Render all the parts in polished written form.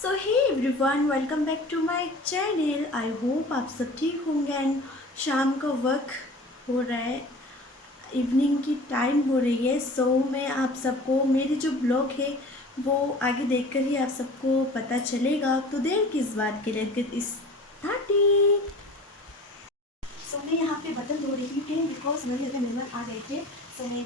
So hey everyone, welcome back to my channel. I hope आप सब ठीक होंगे। एंड शाम का वक्त हो रहा है, इवनिंग की टाइम हो रही है। सो मैं आप सबको मेरी जो ब्लॉग है वो आगे देखकर ही आप सबको पता चलेगा, तो देर किस बात के लिए गेट स्टार्टिंग। सो मैं यहाँ पे बर्तन धो रही थी बिकॉज मेरे घर मेहमान आ गए थे। सो मैं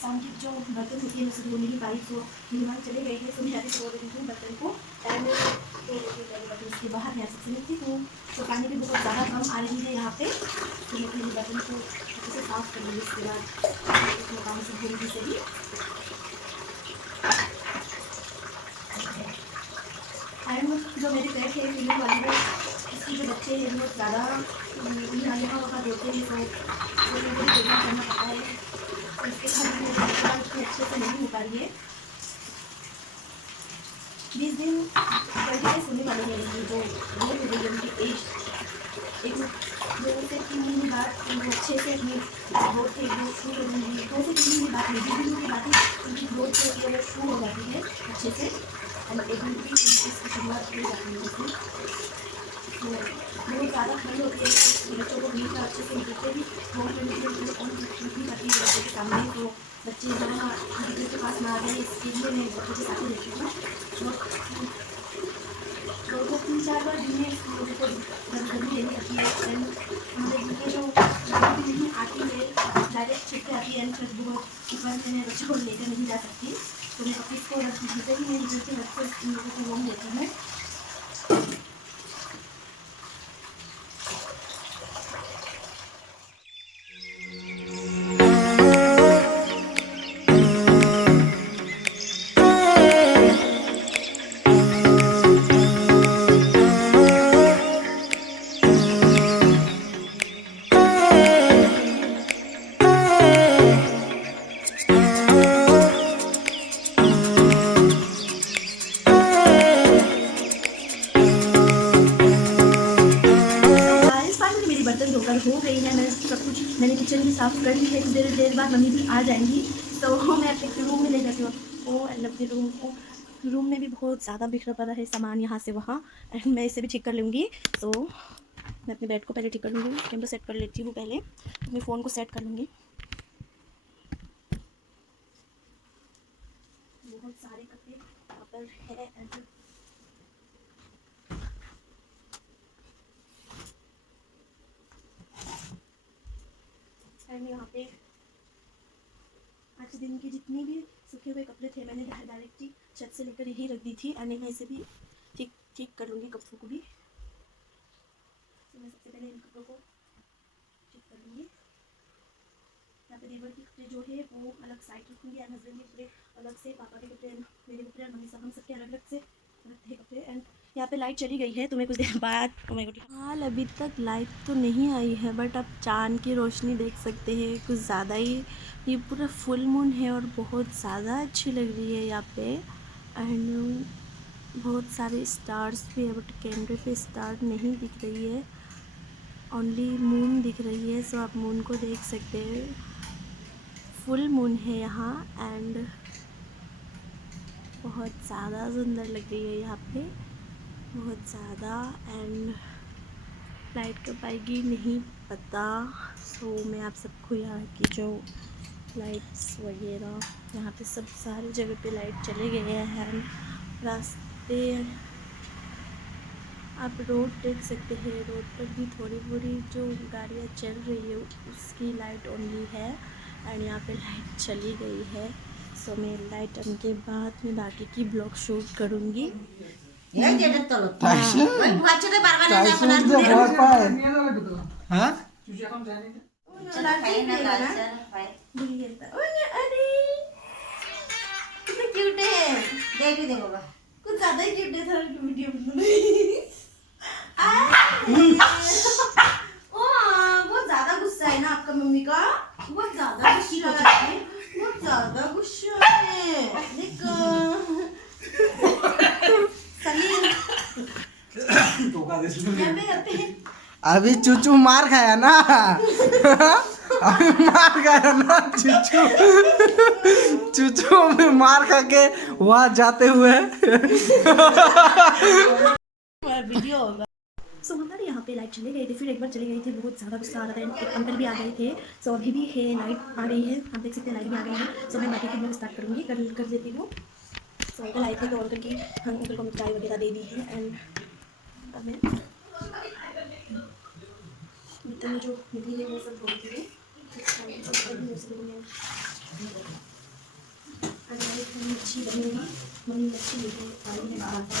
शाम की जो बर्तन होती है उसे धो नहीं पाई, तो मेहमान चले गए थे। तो मैं यहाँ पे धो रही हूँ बर्तन को। एंड बर्तन उसके बाहर यहाँ से लेती हूँ। तो पानी भी बहुत ज़्यादा कम आ रही है यहाँ पे, तो मैं अपने बर्तन को अच्छे से साफ कर लूँगी। इसके बाद उसमें पानी से धोने से भी एंड जो मेरे पेट है फीलिंग वाली है, इसके जो बच्चे हैं बहुत ज़्यादा यहाँ वहाँ रोते हैं, तो मुझे देखना करना पड़ता है। तो इसके साथ मेरे अच्छे से नहीं हो पा रही है। 20 दिन 20 डेज होने वाले हैं जो वो हो गई उनकी एज। एक 2 से 3 महीने बाद वो अच्छे से अपनी ग्रोथ है वो शुरू हो जाएगी। 2 से 3 महीने बाद 20 दिनों के बाद ही उनकी ग्रोथ जो है वो शुरू हो जाती है अच्छे से। एंड एक दिन की इसकी शुरुआत हो जाती है उसमें। तो बहुत ज़्यादा ठंड होती है, बच्चों को नींद अच्छे से देखते भी बहुत नहीं करती है बच्चों के सामने। तो बच्चे जहाँ टीचर के पास ना आ गए, इसके लिए मैं बच्चों के साथ ही रहती हूँ। तो 3-4 बार दिन में लोगों को गर्मी लेनी आती है। एंड हमारे घर के जो गर्मी नहीं आती है डायरेक्ट छुट्टी आती है। एंड फिर बहुत ऊपर से मैं बच्चों को लेकर नहीं जा सकती, तो मैं ऑफिस को रख दीजिए ही मैं घर के रख कर इन लोगों को रूम देती हूँ। बर्तन धोकर हो गई है, मैंने सब कुछ, मैंने किचन भी साफ़ कर ली है। देर बाद मम्मी भी आ जाएंगी, तो मैं अपने रूम में ले जाती हूँ। ओ आई लव द रूम को। रूम में भी बहुत ज़्यादा बिखरा पड़ा है सामान यहाँ से वहाँ, एंड मैं इसे भी ठीक कर लूँगी। तो मैं अपने बेड को पहले ठीक कर लूँगी, कैमरा सेट कर लेती हूँ पहले, अपने फ़ोन को सेट कर लूँगी। बहुत सारे कपड़े यहाँ पर है एंड यहाँ पे आज दिन के जितने भी सूखे हुए कपड़े थे मैंने डायरेक्ट ही छत से लेकर यही रख दी थी। एंड मैं इसे भी ठीक कर लूँगी कपड़ों को भी। तो मैं सबसे पहले इन कपड़ों को ठीक कर लूँगी। यहाँ पे देवर के कपड़े जो है वो अलग साइड रखूँगी, एंड हस्बैंड के कपड़े अलग से, पापा के कपड़े, मेरे कपड़े, मम्मी सब हम सबके अलग अलग से रखते हैं कपड़े। एंड यहाँ पे लाइट चली गई है, तो मैं कुछ देर बाद हाल अभी तक लाइट तो नहीं आई है, बट आप चांद की रोशनी देख सकते हैं कुछ ज़्यादा ही। ये पूरा फुल मून है और बहुत ज़्यादा अच्छी लग रही है यहाँ पे। एंड बहुत सारे स्टार्स भी है, बट कैमरे पे स्टार नहीं दिख रही है, ओनली मून दिख रही है। सो आप मून को देख सकते हैं, फुल मून है यहाँ। एंड बहुत ज़्यादा सुंदर लग रही है यहाँ पे, बहुत ज़्यादा। एंड लाइट कब आएगी नहीं पता। सो मैं आप सबको यहाँ की जो लाइट्स वगैरह यहाँ पे सब सारी जगह पे लाइट चले गए हैं। रास्ते आप रोड देख सकते हैं, रोड पर भी थोड़ी थोड़ी जो गाड़ियाँ चल रही है उसकी लाइट ओनली है। एंड यहाँ पे लाइट चली गई है। सो मैं लाइट आने के बाद मैं बाकी की ब्लॉग शूट करूँगी। कुछ ज़्यादा ही क्यूट है वीडियो बहुत ज़्यादा गुस्सा है ना आपका मम्मी का, बहुत ज़्यादा गुस्सा है, बहुत ज़्यादा गुस्सा है। अभी चूचू मार खाया ना। अभी मार गया ना चुचू, चुचू में मार खा के वहाँ जाते हुए वीडियो होगा। सो हमारे यहाँ पे लाइट चले गए थे, फिर एक बार चले गए थे, बहुत ज़्यादा गुस्सा आ रहा था। एक अंकल भी आ गए थे। सो अभी भी है, लाइट आ गई है, आप देख सकते हैं लाइट भी आ गई है। सो मैं बाकी की ब्लॉग स्टार्ट करूँगी, कर देती हूँ। सो अंकल आए थे तो अंकल की अंकल को मिठाई वगैरह दे दी है। एंड अब मैं बर्तन में जो निकली है वो सब धोती हूँ। मच्छी बनेगी, मम्मी मच्छी लेके आई है बाहर से।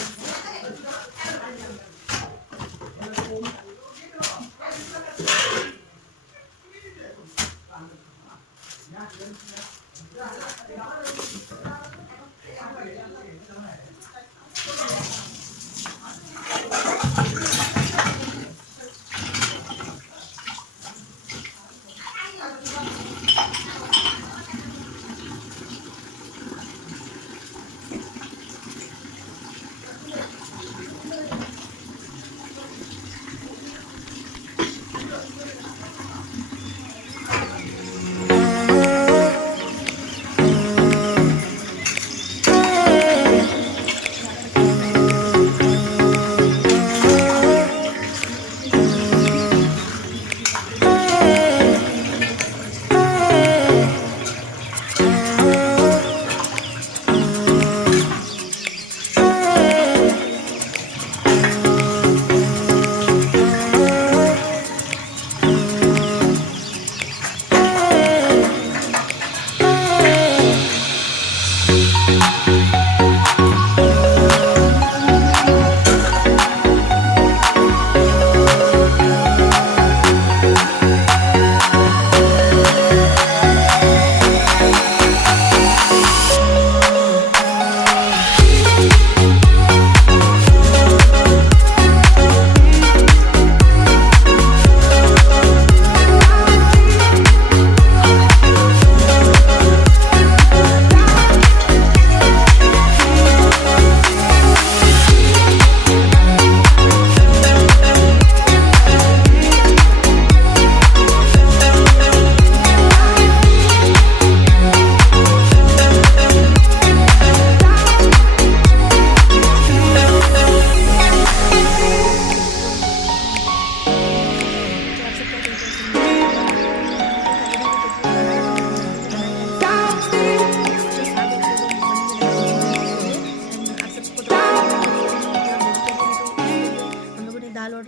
दाल और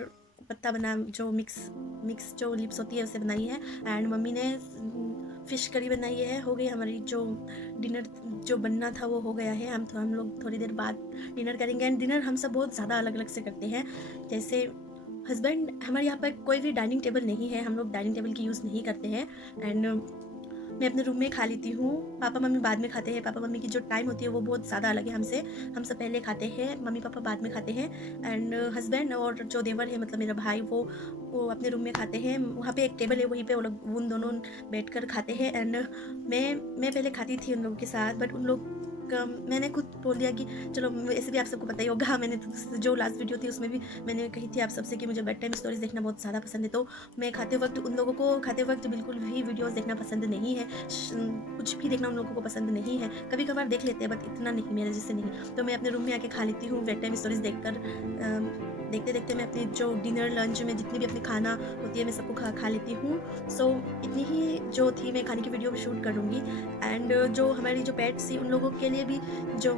पत्ता बना जो मिक्स जो लिप्स होती है उसे बनाई है। एंड मम्मी ने फ़िश करी बनाई है। हो गई हमारी जो डिनर जो बनना था वो हो गया है। हम लोग थोड़ी देर बाद डिनर करेंगे। एंड डिनर हम सब बहुत ज़्यादा अलग अलग से करते हैं। जैसे हस्बैंड, हमारे यहाँ पर कोई भी डाइनिंग टेबल नहीं है, हम लोग डाइनिंग टेबल की यूज़ नहीं करते हैं। एंड मैं अपने रूम में खा लेती हूँ, पापा मम्मी बाद में खाते हैं। पापा मम्मी की जो टाइम होती है वो बहुत ज़्यादा अलग है हमसे, हम सब पहले खाते हैं, मम्मी पापा बाद में खाते हैं। एंड हस्बैंड और जो देवर है मतलब मेरा भाई वो अपने रूम में खाते हैं। वहाँ पे एक टेबल है, वहीं पे वो लोग उन दोनों बैठ कर खाते हैं। एंड मैं पहले खाती थी उन लोगों के साथ, बट उन लोग मैंने खुद बोल दिया कि चलो, ऐसे भी आप सबको पता ही होगा, मैंने जो लास्ट वीडियो थी उसमें भी मैंने कही थी आप सबसे कि मुझे बेड टाइम स्टोरीज देखना बहुत ज़्यादा पसंद है। तो मैं खाते वक्त उन लोगों को खाते वक्त बिल्कुल भी वीडियोस देखना पसंद नहीं है, कुछ भी देखना उन लोगों को पसंद नहीं है। कभी कभार देख लेते हैं बट इतना नहीं, मेरे जैसे नहीं। तो मैं अपने रूम में आके खा लेती हूँ बेड टाइम स्टोरीज देखते देखते मैं अपनी जो डिनर लंच में जितनी भी अपनी खाना होती है मैं सबको खा लेती हूँ। सो इतनी ही जो थी मैं खाने की वीडियो शूट करूँगी। एंड जो हमारी जो पेट्स थी उन लोगों के लिए भी जो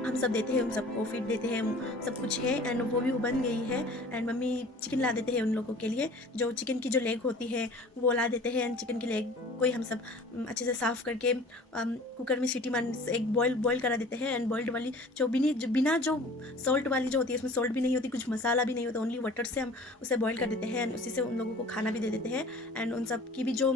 हम सब देते हैं, उन सबको फीड देते हैं, सब कुछ है। एंड वो भी बन गई है। एंड मम्मी चिकन ला देते हैं उन लोगों के लिए, जो चिकन की जो लेग होती है वो ला देते हैं। एंड चिकन की लेग को ही हम सब अच्छे से साफ़ करके कुकर में सीटी मार एक बॉयल करा देते हैं। एंड बॉइल्ड वाली जो बिना जो सॉल्ट वाली जो होती है, उसमें सॉल्ट भी नहीं होती, कुछ मसाला भी नहीं होता, ओनली वाटर से हम उसे बॉयल कर देते हैं। एंड उसी से उन लोगों को खाना भी दे देते हैं। एंड उन सब की भी जो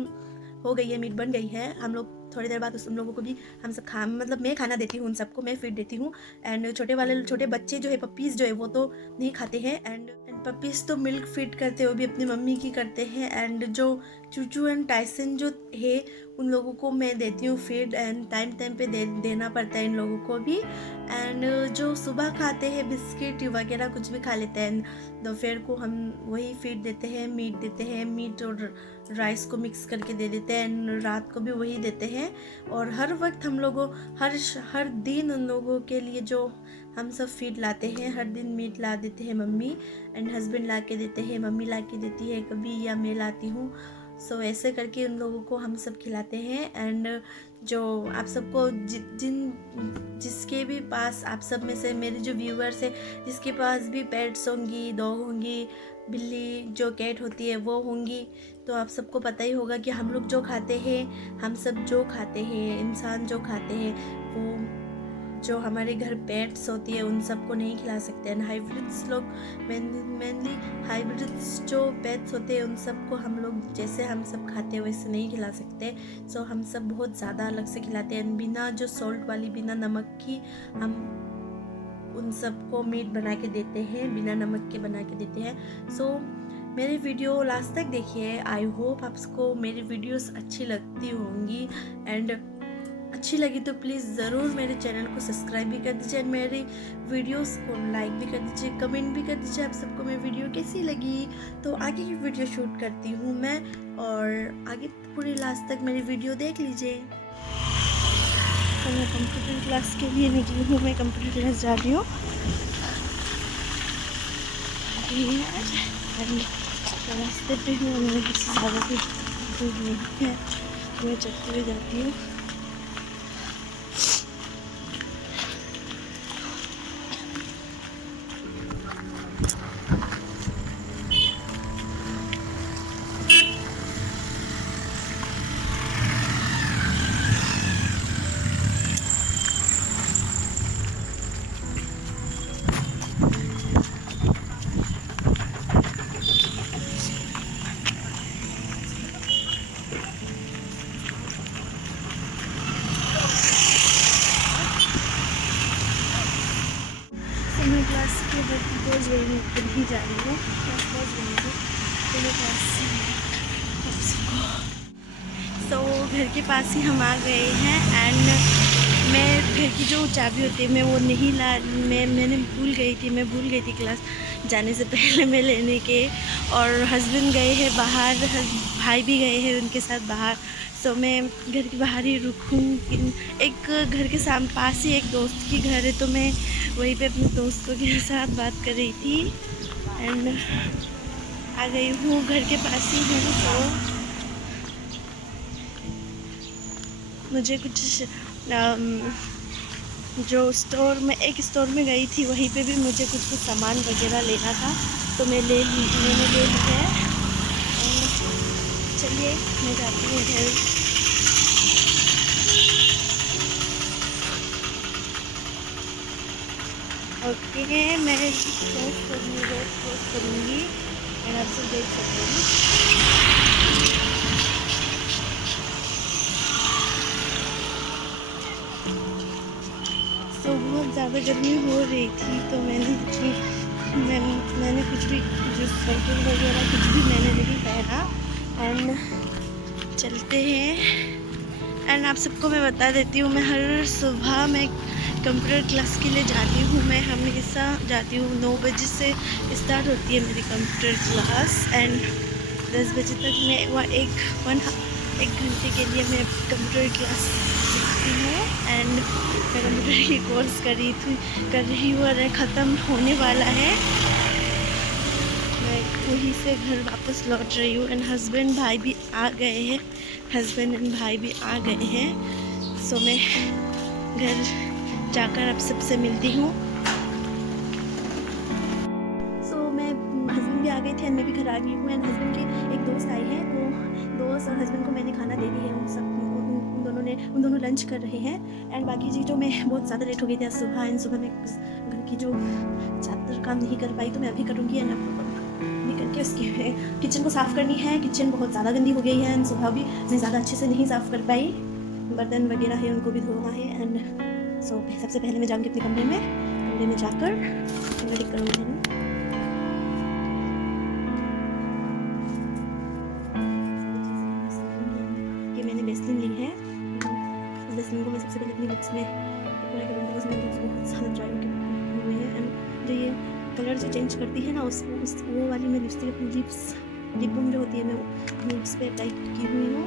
हो गई है, मीट बन गई है, हम लोग थोड़ी देर बाद उन लोगों को भी हम सब मतलब मैं खाना देती हूँ, उन सबको मैं फीड देती हूँ। एंड छोटे बच्चे जो है, पपीज़ जो है वो तो नहीं खाते हैं। एंड पपीज़ तो मिल्क फीड करते हैं, वो भी अपनी मम्मी की करते हैं। एंड जो चूचू एंड टाइसन जो है उन लोगों को मैं देती हूँ फीड, एंड टाइम टाइम पे देना पड़ता है इन लोगों को भी। एंड जो सुबह खाते हैं बिस्किट वगैरह कुछ भी खा लेते हैं, दोपहर को हम वही फीड देते हैं, मीट देते हैं, मीट और राइस को मिक्स करके दे देते हैं, एंड रात को भी वही देते हैं। और हर वक्त हम लोगों हर दिन उन लोगों के लिए जो हम सब फीड लाते हैं, हर दिन मीट ला देते हैं मम्मी, एंड हस्बैंड ला के देते हैं, मम्मी ला के देती है कभी, या मैं लाती हूँ। सो ऐसे करके उन लोगों को हम सब खिलाते हैं। एंड जो आप सबको जिसके भी पास, आप सब में से मेरे जो व्यूअर्स है, जिसके पास भी पेट्स होंगी, डॉग होंगी, बिल्ली जो कैट होती है वो होंगी, तो आप सबको पता ही होगा कि हम लोग जो खाते हैं, हम सब जो खाते हैं, इंसान जो खाते हैं, वो जो हमारे घर पेट्स होती है उन सबको नहीं खिला सकते हैं। हाइब्रिड्स लोग मेनली हाइब्रिड्स जो पेट्स होते हैं उन सबको हम लोग जैसे हम सब खाते हैं वैसे नहीं खिला सकते। सो हम सब बहुत ज़्यादा अलग से खिलाते हैं, बिना जो सॉल्ट वाली, बिना नमक की हम उन सबको मीट बना के देते हैं, बिना नमक के बना के देते हैं। सो मेरी वीडियो लास्ट तक देखिए। आई होप आपको मेरी वीडियोस अच्छी लगती होंगी, एंड अच्छी लगी तो प्लीज़ ज़रूर मेरे चैनल को सब्सक्राइब भी कर दीजिए, मेरी वीडियोस को लाइक भी कर दीजिए, कमेंट भी कर दीजिए आप सबको मेरी वीडियो कैसी लगी। तो आगे की वीडियो शूट करती हूँ मैं, और आगे पूरी लास्ट तक मेरी वीडियो देख लीजिए। तो मैं कंप्यूटर क्लास के लिए निकली हूँ, मैं कंप्यूटर क्लास जा रही हूँ। रास्ते पे हूँ, मैं किसी ज़्यादा भी दूर नहीं है, मैं चलते हुए जाती हूँ। मैं क्लास के पहुँच गई हूँ, खुद ही जा रही हूँ, क्लास पहुँच गई हूँ। तो मैं क्लास आप सबको, सो घर के पास ही हम आ गए हैं। एंड मैं घर की जो चाबी होती है मैं वो नहीं मैंने भूल गई थी क्लास जाने से पहले मैं लेने के, और हस्बैंड गए हैं बाहर, भाई भी गए हैं उनके साथ बाहर। सो मैं घर के बाहर ही रुकूँ। एक घर के पास ही एक दोस्त की घर है, तो मैं वहीं पे अपने दोस्तों के साथ बात कर रही थी, एंड आ गई हूँ, घर के पास ही हूँ। तो मुझे कुछ जो स्टोर में, एक स्टोर में गई थी, वहीं पे भी मुझे कुछ सामान वगैरह लेना था, तो मैंने ले लिया है। चलिए मैं जाती हूँ घर। ओके, मैं पोस्ट करूँगी एंड आप सब देख सकते हैं। तो बहुत ज़्यादा गर्मी हो रही थी, तो मैंने कुछ भी जो स्वेटर वगैरह कुछ भी मैंने नहीं पहना, एंड चलते हैं। एंड आप सबको मैं बता देती हूँ, मैं हर सुबह मैं कंप्यूटर क्लास के लिए जाती हूँ। मैं हमेशा जाती हूँ, 9 बजे से स्टार्ट होती है मेरी कंप्यूटर क्लास, एंड 10 बजे तक मैं वहाँ एक घंटे के लिए मैं कंप्यूटर क्लास सीखती हूँ। एंड मैं कंप्यूटर की कोर्स कर रही हूँ और ख़त्म होने वाला है। मैं वहीं से घर वापस लौट रही हूँ, एंड हस्बैंड भाई भी आ गए हैं। सो मैं घर जाकर आप सबसे मिलती हूँ। सो मैं हस्बैंड भी आ गए थे, एंड मैं भी घर आ गई हूँ, एंड हस्बैंड के एक दोस्त आई है, तो दोस्त और हस्बैंड को मैंने खाना दे दी है। उन दोनों लंच कर रहे हैं। एंड बाकी चीज़ों में बहुत ज़्यादा लेट हो गई थी आज सुबह, एंड सुबह में घर की जो ज़्यादातर काम नहीं कर पाई, तो मैं अभी करूँगी। एंड अभी करके उसके किचन को साफ़ करनी है। किचन बहुत ज़्यादा गंदी हो गई है, एंड सुबह भी मैं ज़्यादा अच्छे से नहीं साफ़ कर पाई। बर्तन वगैरह है उनको भी धोना है। एंड सो सबसे पहले मैं जाऊँगी अपने कमरे में जाकर रेडी करूँगी। वैसलीन को मैं सबसे पहले अपनी लिप्स में अप्लाई करूँगी बिकॉज मेरी लिप्स बहुत ज़्यादा ड्राई हुई है। एंड जो ये कलर जो चेंज करती है ना उस वो वाली मैं लिपस्टिक अपनी लिप बाम जो होती है मैं वो लिप्स पे अप्लाई की हुई हूँ।